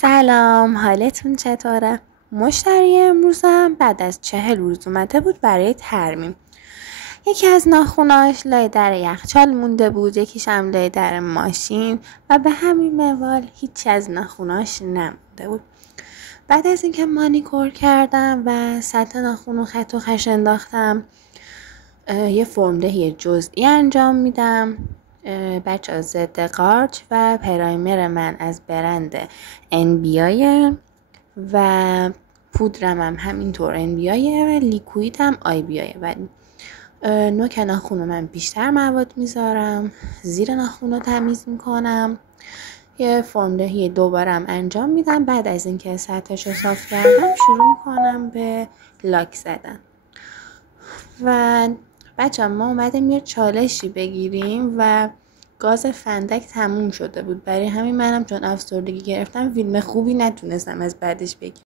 سلام، حالتون چطوره؟ مشتری امروزم بعد از 40 روز اومده بود برای ترمیم. یکی از ناخوناش لای در یخچال مونده بود، یکیش هم لای در ماشین و به همین منوال هیچی از ناخوناش نمونده بود. بعد از اینکه مانیکور کردم و سطح ناخونو خط و خش انداختم، یه فرم‌دهی جزئی انجام میدم. بچه ضد قارچ و پرایمر من از برند NBI و پودرم هم همینطور NBI و لیکویدم IBI و نوک ناخونو من بیشتر مواد میذارم، زیر ناخونو تمیز میکنم. یه فرم‌دهی دوبارم انجام میدم. بعد از اینکه سطحش رو صاف کردم شروع میکنم به لاک زدن. و بچه ما اومدیم یه چالشی بگیریم و گاز فندک تموم شده بود، برای همین منم چون افسردگی گرفتم فیلم خوبی نتونستم از بعدش بگیرم.